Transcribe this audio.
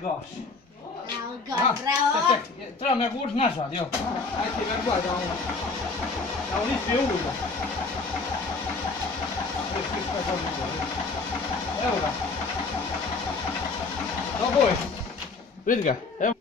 gosh. Oh, Ah, God, bravo. czekaj, trzeba mnie górz nasza, jo. Ajde, me gledam. Ja on ispije ulja. Evo ga. No boj. Vidi ga, evo.